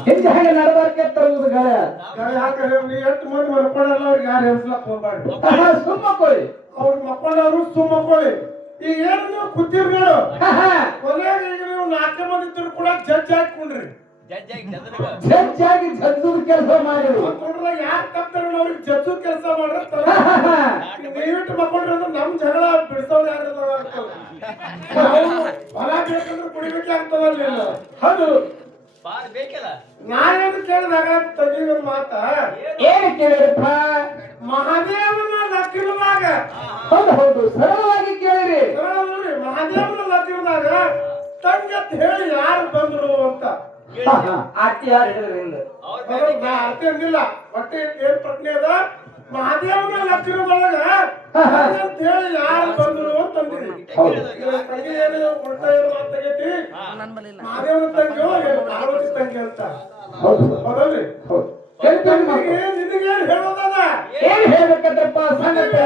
ಹೆಜ್ಜೆ ಹಾಗೆ ನಡಬಾರ್ಕೆ ತರುವುದು ಗಾಯ ಯಾಕೆ ಎಷ್ಟು ಮಂದಿ ಮಲ್ಕೊಳ್ಳಲ್ಲ ಅವ್ರಿಗೆ ಯಾರು ಹೆಸಲಕ್ ಹೋಗ್ಬಾರ್ದು ಸುಮ್ಮ ಕೊಡಿ ಅವ್ರ ಮಕ್ಕಳವ್ರು ಮಕ್ಕಳಿ ಈಗ ಏನು ನೀವು ಕೂತಿರ್ ನೋಡು ಕೊನೆಗೆ ಈಗ ನೀವು 4 ಮಂದಿ ಇದ್ರು ಕೂಡ ಜಡ್ಜ್ ಹಾಕೊಂಡ್ರಿ ಜಡ್ಜ್ ಆಗಿ ಜಡ್ಜು ಕೆಲಸ ಮಾಡಿ ಯಾರು ತಪ್ಪಾರ ಅವ್ರಿಗೆ ಜಡ್ಜು ಕೆಲಸ ಮಾಡ್ರೆ ದಯವಿಟ್ಟು ಮಕ್ಕಳ್ರಿ ಅಂದ್ರೆ ನಮ್ ಜಗಳ ಬಿಡಿಸೋರು ಯಾರು ಹೊಲ ಬೇಕಂದ್ರೆ ಕುಡಿಬೇಕಾಗ್ತದಲ್ಲ ಹೌದು ನಾನೇನು ಕೇಳಿದಾಗ ತಂಗಿನ ಮಾತ ಏನು ಕೇಳಿರಪ್ಪ ಮಹಾದೇವನ ಲಗ್ನದಾಗ ಹೌದು ಹೌದು ಸರಳವಾಗಿ ಕೇಳಿರಿ ಮಹಾದೇವನ ಲಗ್ನದಾಗ ತಂಗಿ ಅಂತ ಹೇಳಿ ಯಾರು ಬಂದ್ರು ಅಂತ ಆರ್ತಿ ಯಾರು ಹೇಳಿದ್ರಿಂದ ಅರ್ಥ ಅಂದಿಲ್ಲ ಮತ್ತೆ ಏನ್ ಪ್ರಶ್ನೆ ಅದ ಮಹಾದೇವನ ಲಗ್ನದೊಳಗ ಅಂತ ಹೇಳಿ ಯಾರು ಬಂದ್ರು ಅಂತ ಅಂದಿರಿ ತಂಗಿ ಏನು ಉಲ್ಟಾ ಏನು ಮಾತಾಗೈತಿ ಮಹಾದೇವನ ತಂಗಿಯೋ ಪಾರ್ವತಿ ತಂಗಿ ಅಂತ ಹೌದಲ್ರಿ ನಿನಗೇನ್ ಹೇಳೋದದ ಏನ್ ಹೇಳ್ಬೇಕಂದ್ರಪ್ಪ ಸಂಗತಿ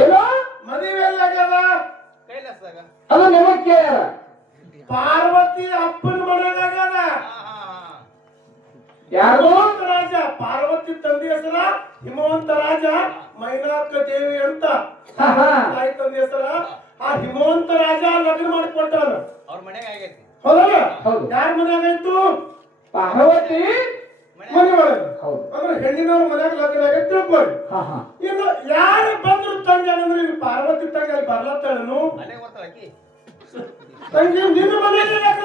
ಏನೋ ಮದುವೆ ಆಗ್ಯದ ಅದು ನಿಮಗ್ ಕೇಳ್ಯಾರ ಪಾರ್ವತಿ ಅಪ್ಪನ ಮನೆಯಾಗ್ಯದ ಯಾರು ಹಿಮವಂತ ರಾಜ ಪಾರ್ವತಿ ತಂದೆ ಹೆಸರ ಹಿಮವಂತ ರಾಜ ಮೈನಾಕ ದೇವಿ ಅಂತ ತಾಯಿ ತಂದೆ ಹೆಸರ ಆ ಹಿಮವಂತ ರಾಜ ಲಗ್ನ ಮಾಡಿಕೊಟ್ಟಾನ ಹೌದಲ್ಲ ಯಾರ ಮನೆಯಾಗಾಯ್ತು ಪಾರ್ವತಿ ಮನೆಯೊಳಗೆ ಹೌದು ಅಂದ್ರೆ ಹೆಣ್ಣಿನವ್ರ ಮನ್ಯಾಗ ಲಗ್ನ ಆಗೈತೆ ತಿಳ್ಕೊಳ್ಳಿ ಇನ್ನು ಯಾರು ಬಂದ್ರು ತಂಗಿ ಅಂದ್ರೆ ಇಲ್ಲಿ ಪಾರ್ವತಿ ತಂಗಿ ಅಲ್ಲಿ ಬರ್ಲತ್ತಾಳನು ತಂಗಿ ನಿನ್ನ ಮನೆಯಲ್ಲಿ ಲಗ್ನ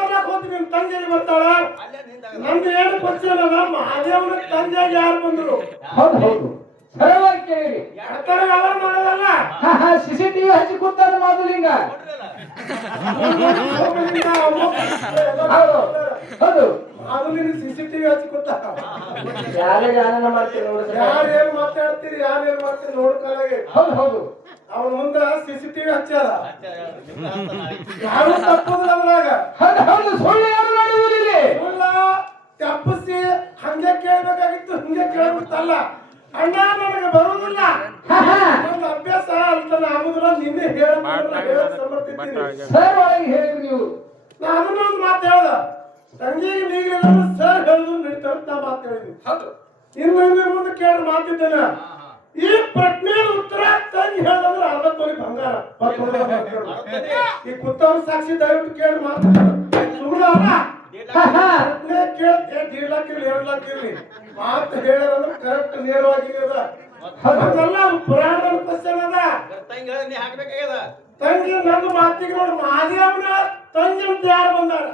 ಬರ್ಲಾಕ್ ಹೋಗ್ತೀನಿ ನಿಮ್ ತಂಗಿಯಲ್ಲಿ ಬರ್ತಾಳ ನಮ್ದು ಏನು ಕ್ವಶನ್ ಅದ ಮಹಾದೇವನ ತಂಗಿಯಾಗಿ ಯಾರು ಬಂದ್ರು ಹೌದು ಹೌದು ಸರಳವಾಗಿ ಕೇಳಿರಿ ಆತರ ವ್ಯವಹಾರ ಮಾಡೋದಲ್ಲ ಸಿಸಿಟಿವಿ ಹಚ್ಚಿ ಕೂತಾರ ಮಾಧುಲಿಂಗ ಹೌದು ಹೌದು ಅದು ನಿನ್ ಸಿಸಿಟಿವಿ ಹಚ್ಚಿ ಕೂತಾರ ಯಾರೇ ಯಾರನ್ನ ಮಾಡ್ತೀರಿ ಯಾರೇನ್ ಮಾತಾಡ್ತೀರಿ ಯಾರೇನ್ ಮಾಡ್ತೀರಿ ನೋಡ್ಕಾಲಾಗೆ ಹೌದು ಹೌದು ಅವನ ಮುಂದ ಸಿಸಿಟಿವಿ ಹಚ್ಚಾರ ಯಾರು ತಪ್ಪುದಿಲ್ಲ ಅದ್ರಾಗ ಹೌದು ಹೌದು ಸುಳ್ಳು ಯಾರು ನಡೆಯುವುದಿಲ್ಲ ಸುಳ್ಳ ತಪ್ಪಿಸಿ ಹಂಗೆ ಕೇಳ್ಬೇಕಾಗಿತ್ತು ಹಿಂಗೆ ಕೇಳ್ಬಿಡ್ತಲ್ಲ ಅಣ್ಣ ನನಗೆ ಬರುವುದಿಲ್ಲ ನನ್ನ ಅಭ್ಯಾಸ ಅಂತ ಆಗುದಿಲ್ಲ ನಿನ್ನೆ ಹೇಳಕ್ ಸಮರ್ಥಿದ್ದೀನಿ ಸರ್ ಒಳಗೆ ಹೇಳಿದ್ರಿ ನೀವು ನಾ ಅದನ್ನೊಂದು ಮಾತು ಹೇಳ್ದ ತಂಗಿಗೆ ನೀಗಿಲ್ಲ ಸರ್ ಹೇಳುದು ನಡೀತಾರ ನಾ ಮಾತು ಹೇಳಿದ್ವಿ ಹೌದು ಇನ್ನು ಮುಂದೆ ಕೇಳಿ ಮಾತಿದ್ದೇನೆ ಈ ಪ್ರಶ್ನೆ ಉತ್ತರ ತಂಗಿ ಹೇಳಂದ್ರೆ 60 ತೊಲಿ ಬಂಗಾರ ಈ ಕುತ್ತವ್ರ ಸಾಕ್ಷಿ ದಯವಿಟ್ಟು ಕೇಳಿ ಮಾತಾಡ ಸುಮ್ಮನೆ ಅಲ್ಲ ಪ್ರಶ್ನೆ ಕೇಳಿ 1.5 ಲಕ್ಷ 2 ಲಕ್ಷ ಇರ್ಲಿ ಮಾತು ಹೇಳೋದಂದ್ರೆ ಕರೆಕ್ಟ್ ನೇರವಾಗಿ ಅದೆಲ್ಲ ಪುರಾಣದ ಕ್ವಶನ್ ಅದ ತಂಗಿ ನನ್ನ ಮಾತಿಗೆ ನೋಡಿ ಮಹಾದೇವನ ತಂಗಿ ಅಂತ ಯಾರು ಬಂದಾರ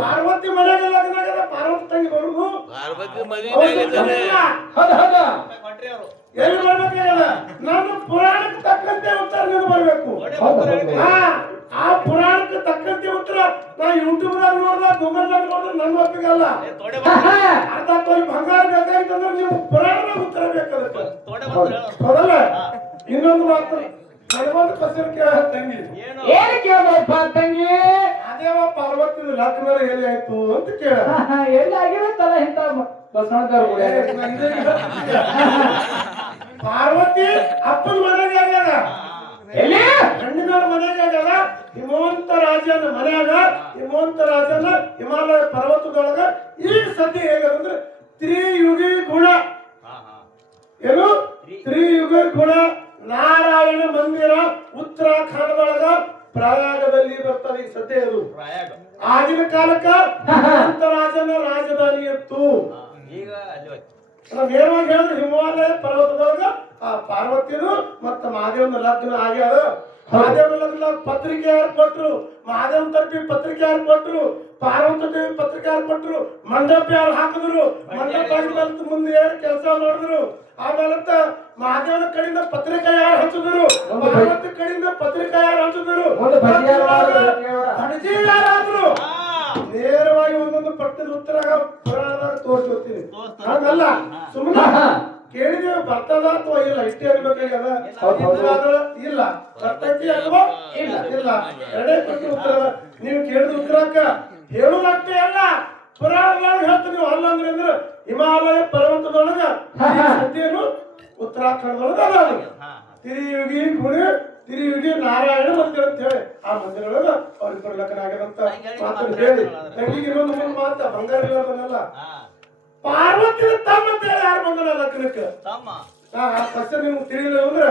ಪಾರ್ವತಿ ಮನೆಗೆ ಲಗ್ನ ಆಗ್ಯದ ಪಾರ್ವತಿ ತಂಗಿ ಬರುದು ಎಲ್ಲಿ ಬರ್ಬೇಕಾಗಲ್ಲ ನನ್ನ ಪುರಾಣಕ್ಕೆ ತಕ್ಕಂತೆ ಉತ್ತರ ನೀನು ಬರ್ಬೇಕು ಆ ಪುರಾಣಕ್ಕೆ ತಕ್ಕಂತೆ ಉತ್ತರ ನಾ ಯೂಟ್ಯೂಬ್ ದಾಗ ನೋಡ್ದ ಗೂಗಲ್ ದಾಗ ನೋಡಿದ್ರೆ ನನ್ನ ಒಪ್ಪಿಗಲ್ಲ ಅರ್ಧ ತೊಲಿ ಬಂಗಾರ ಬೇಕಾಗಿತ್ತು ಅಂದ್ರೆ ನೀವು ಪುರಾಣದಾಗ ಉತ್ತರ ಬೇಕಾಗುತ್ತೆ ಹೌದಲ್ಲ ಇನ್ನೊಂದು ಮಾತು ನನಗೊಂದು ಕ್ವಶನ್ ಕೇಳ ತಂಗಿ ಏನು ಕೇಳಪ್ಪ ತಂಗಿ ಅದೇವ ಪಾರ್ವತಿ ಲಗ್ನ ಎಲ್ಲಿ ಆಯ್ತು ಅಂತ ಕೇಳ ಎಲ್ಲಿ ಆಗಿರುತ್ತಲ್ಲ ಇಂತ ಬಸವಣ್ಣದವ್ರು ಪಾರ್ವತಿ ಅಪ್ಪನ ಮನೆಗೆ ಆಗ್ಯದ ಎಲ್ಲಿ ಹೆಣ್ಣಿನವ್ರ ಮನೆಗೆ ಆಗ್ಯದ ಹಿಮವಂತ ರಾಜನ ಮನೆಯಾಗ ಹಿಮವಂತ ರಾಜನ ಹಿಮಾಲಯ ಪರ್ವತದೊಳಗ ಈಗ ಸದ್ಯ ಹೇಗಂದ್ರೆ ತ್ರಿಯುಗಿ ಗುಣ ಏನು ತ್ರಿಯುಗಿ ಗುಣ ನಾರಾಯಣ ಮಂದಿರ ಉತ್ತರಾಖಂಡದೊಳಗ ಪ್ರಯಾಗದಲ್ಲಿ ಬರ್ತದೆ ಈಗ ಸದ್ಯ ಅದು ಆಗಿನ ಕಾಲಕ್ಕ ರಾಜನ ರಾಜಧಾನಿ ಇತ್ತು ನೇರವಾಗಿ ಹೇಳಿದ್ರೆ ಹಿಮಾಲಯ ಪರ್ವತದೊಳಗ ಆ ಪಾರ್ವತಿಯರು ಮತ್ತ ಮಹಾದೇವನ ಲಗ್ನ ಆಗ್ಯಾದ ಮಹಾದೇವನ ಲಗ್ನ ಪತ್ರಿಕೆ ಯಾರು ಕೊಟ್ರು ಮಹಾದೇವನ ತರ್ಪಿ ಪತ್ರಿಕೆ ಯಾರು ಕೊಟ್ರು ಪಾರ್ವತಿ ದೇವಿ ಪತ್ರಿಕೆ ಯಾರು ಕೊಟ್ರು ಮಂಡಪ ಯಾರು ಹಾಕಿದ್ರು ಮಂಡಪ ಆಗಿದ ಮುಂದೆ ಏನು ಕೆಲಸ ಮಾಡಿದ್ರು ಆಮೇಲೆ ಮಹಾದೇವನ ಕಡೆಯಿಂದ ಪತ್ರಿಕೆ ಯಾರು ಹಚ್ಚಿದ್ರು ಪಾರ್ವತಿ ಕಡೆಯಿಂದ ಪತ್ರಿಕೆ ಯಾರು ಹಚ್ಚಿದ್ರು ಅಣಜಿ ಯಾರಾದ್ರು ನೇರವಾಗಿ ಒಂದೊಂದು ಪಟ್ಟದ ಉತ್ತರ ಪುರಾಣದಾಗ ತೋರಿಸ್ಕೊಡ್ತೀನಿ ಹಾಗಲ್ಲ ಸುಮ್ಮನೆ ಕೇಳಿದೇವೆ ಬರ್ತದ ಅಥವಾ ಇಲ್ಲ ಇಷ್ಟೇ ಅನ್ಬೇಕಾಗ್ಯದ ಇಲ್ಲ ಬರ್ತೈತಿ ಅಥವಾ ಇಲ್ಲ ಇಲ್ಲ ಎರಡೇ ಪಟ್ಟ ಉತ್ತರ ನೀವು ಕೇಳಿದ ಉತ್ತರಕ್ಕ ಹೇಳುವುದಷ್ಟೇ ಅಲ್ಲ ಪುರಾಣದಾಗ ಹೇಳ್ತೀನಿ ನೀವು ಅಲ್ಲ ಅಂದ್ರೆ ಹಿಮಾಲಯ ಪರ್ವತದೊಳಗ ಸದ್ಯನು ಉತ್ತರಾಖಂಡದೊಳಗ ಅದಾವ ತಿರಿಯುಗಿ ಗುಣಿ ತಿರಿಯುಗಿ ನಾರಾಯಣ ಮಂದಿರ ಅಂತ ಹೇಳಿ ಆ ಮಂದಿರೊಳಗ ಅವ್ರಿಗೆ ಲಗ್ನ ಆಗ್ಯದಂತ ಮಾತನ್ನು ಹೇಳಿ ತಂಗಿಗೆ ಇನ್ನೊಂದು ಮಾತ ಬಂಗಾರ ಇಲ್ಲದನ್ನೆಲ್ಲ ಪಾರ್ವತಿನ ತಮ್ಮ ಅಂತ ಹೇಳಿ ಯಾರು ಬಂದನ ಲಗ್ನಕ್ಕೆ ಫಸ್ಟ್ ನಿಮ್ಗೆ ತಿಳಿಲಿಲ್ಲ ಅಂದ್ರೆ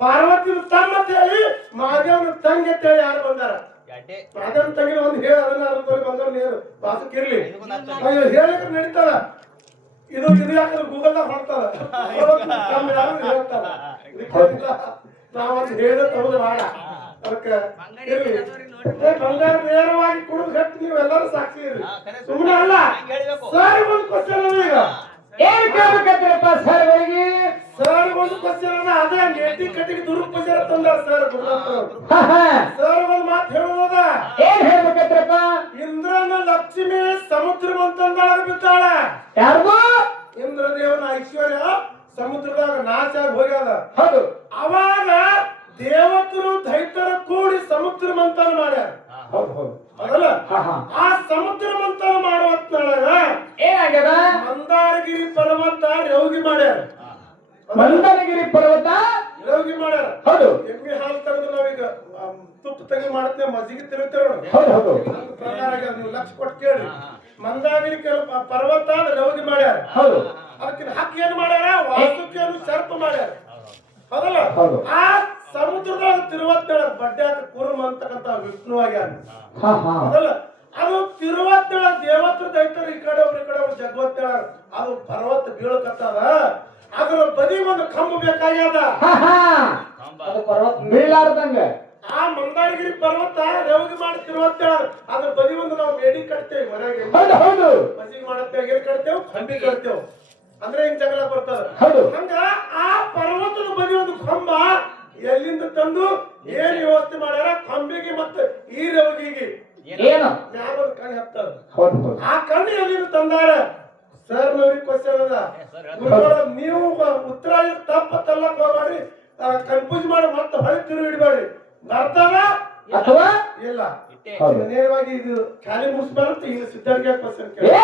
ಪಾರ್ವತಿನ ತಮ್ಮ ಅಂತ ಹೇಳಿ ಮಹಾದೇವನ ತಂಗಿ ಅಂತ ಹೇಳಿ ಯಾರು ಬಂದಾರ ಮಹಾದೇವನ ತಂಗಿ ಒಂದು ಹೇಳಿ ಅದನ್ನ ಬಂದವ್ರು ನೀರು ಬಾಸಕ್ಕಿರ್ಲಿ ಹೇಳಿದ್ರೆ ನಡೀತಾರ ಇದು ಯಾಕಂದ್ರೆ ಗೂಗಲ್ದಾಗ ಹೊಡ್ತಾರ ಹೇಳ್ತಾರ ನಾವೊಂದು ಹೇಳಿದ್ರೆ ತಗೊಳ್ಳಿ ಮಾಡ ಅದಕ್ಕೆ ಇರ್ಲಿ ಬಂಗಾರ ನೇರವಾಗಿ ಕುಡಿದು ಗಟ್ಟಿ ನೀವೆಲ್ಲರೂ ಸಾಕ್ಷಿ ಇರ್ರಿ ಸುಮ್ಮನೆ ಅಲ್ಲ ಸರ್ ಒಂದು ಕ್ವಶನ್ ಈಗ ಏನ್ ಕೇಳ್ಬೇಕಂದ್ರಪ್ಪ ಸರ್ ಅವರಿಗೆ ಸರ್ ಒಂದು ಕ್ವಶನ್ ಅದೇ ನೆಟ್ಟಿ ಕಟ್ಟಿಗೆ ದುರುಪಚಾರ ತಂದಾರ ಸರ್ ಸರ್ ಒಂದು ಮಾತು ಹೇಳೋದ ಏನ್ ಹೇಳ್ಬೇಕಂದ್ರಪ್ಪ ಇಂದ್ರನ ಲಕ್ಷ್ಮಿ ಸಮುದ್ರ ಮಂತಂದಾಳ ಬಿದ್ದಾಳ ಯಾರಿಗೂ ಇಂದ್ರದೇವನ ಐಶ್ವರ್ಯ ಸಮುದ್ರದಾಗ ನಾಶ ಆಗಿ ಹೋಗ್ಯಾದ ಹೌದು ಅವಾಗ ದೇವತರು ದೈತ್ಯರ ಕೂಡಿ ಸಮುದ್ರ ಮಂಥನ ಮಾಡ್ಯಾರ ಹೌದು ಹೌದು ಅದಲ್ಲ ಆ ಸಮುದ್ರ ಮಂಥನ ಮಾಡೋ ಹೊತ್ನೊಳಗ ಏನಾಗ್ಯದ ಮಂದಾರಗಿರಿ ಪರ್ವತ ರೇವಗಿ ಮಾಡ್ಯಾರ ಮಂದನಗಿರಿ ಪರ್ವತ ರೇವಗಿ ಮಾಡ್ಯಾರ ಹೌದು ಎಮ್ಮೆ ಹಾಲು ತೆಗೆದು ನಾವೀಗ ತುಪ್ಪ ತೆಗಿ ಮಾಡತ್ನೆ ಮಜ್ಜಿಗೆ ತಿರುತ್ತೇವೆ ಹೌದು ಹೌದು ಪ್ರಕಾರ ಆಗ್ಯಾದ ನೀವು ಲಕ್ಷ ಕೊಟ್ಟು ಕೇಳಿ ಮಂದಾಗಿರಿ ಪರ್ವತ ರೇವಗಿ ಮಾಡ್ಯಾರ ಹೌದು ಅದಕ್ಕಿಂತ ಹಕ್ಕಿ ಏನ್ ಮಾಡ್ಯಾರ ವಾಸ್ತುಕೇನು ಸರ್ಪ ಮಾಡ್ಯಾರ ಹೌದಲ್ಲ ಆ ಸಮುದ್ರದಾಗ ತಿರುವತ್ತೇಳ ಬಡ್ಡ್ಯಾಕ ಕುರುಮ ಅಂತಕ್ಕಂತ ವಿಷ್ಣು ಆಗ್ಯಾನ ಹೌದಲ್ಲ ಅದು ತಿರುವತ್ತೇಳ ದೇವತ್ರ ದೈತ್ಯರು ಈ ಕಡೆ ಒಬ್ರು ಈ ಕಡೆ ಒಬ್ರು ಜಗವತ್ತೇಳ ಅದು ಪರ್ವತ ಬೀಳಕತ್ತದ ಅದ್ರ ಬದಿ ಒಂದು ಕಂಬ ಬೇಕಾಗ್ಯದ ಅದು ಪರ್ವತ ಬೀಳಾರ್ದಂಗ ಆ ಮಂದಾರಗಿರಿ ಪರ್ವತ ರೇವಗಿ ಮಾಡಿ ತಿರುವತ್ತೇಳ ಅದ್ರ ಬದಿ ಒಂದು ನಾವು ಮೇಡಿ ಕಟ್ತೇವೆ ಮನೆಗೆ ಹೌದು ಹೌದು ಮಸಿಗೆ ಮಾಡತ್ತೇವೆ ಎಲ್ಲಿ ಕಟ್ತೇವೆ ಕಂಬಿ ಕಟ್ತೇವೆ ಅಂದ್ರೆ ಹಿಂಗ್ ಜಗಳ ಬರ್ತದ ಹೌದು ಹಂಗ ಆ ಪರ್ವತದ ಬದಿ ಒಂದು ಕಂಬ ಎಲ್ಲಿಂದ ತಂದು ಏನ್ ವ್ಯವಸ್ಥೆ ಮಾಡ್ಯಾರ ಕಂಬಿಗೆ ಮತ್ತೆ ಈ ರೇವಗಿಗೆ ಏನು ಮ್ಯಾಗೊಂದು ಕಣ್ಣು ಹತ್ತದ ಹೌದು ಹೌದು ಆ ಕಣ್ಣು ಎಲ್ಲಿಂದ ತಂದಾರ ಸರ್ ನವ್ರಿಗೆ ಕ್ವಶನ್ ಅದ ಗುರುಗಳ ನೀವು ಉತ್ತರ ತಪ್ಪ ತಲ್ಲಕ್ ಹೋಗ್ಬೇಡ್ರಿ ಕನ್ಫ್ಯೂಸ್ ಮಾಡಿ ಮತ್ತೆ ಹೊಳಿ ತಿರುಗಿ ಹಿಡ್ಬೇಡ್ರಿ ಬರ್ತದ ಅಥವಾ ಇಲ್ಲ ಹೌದು ನೇರವಾಗಿ ಇದು ಖಾಲಿ ಮುಗಿಸ್ಬಾರದು ಈಗ ಸಿದ್ಧಾರ್ಥ ಕ್ವಶನ್ ಕೇಳಿ ಏ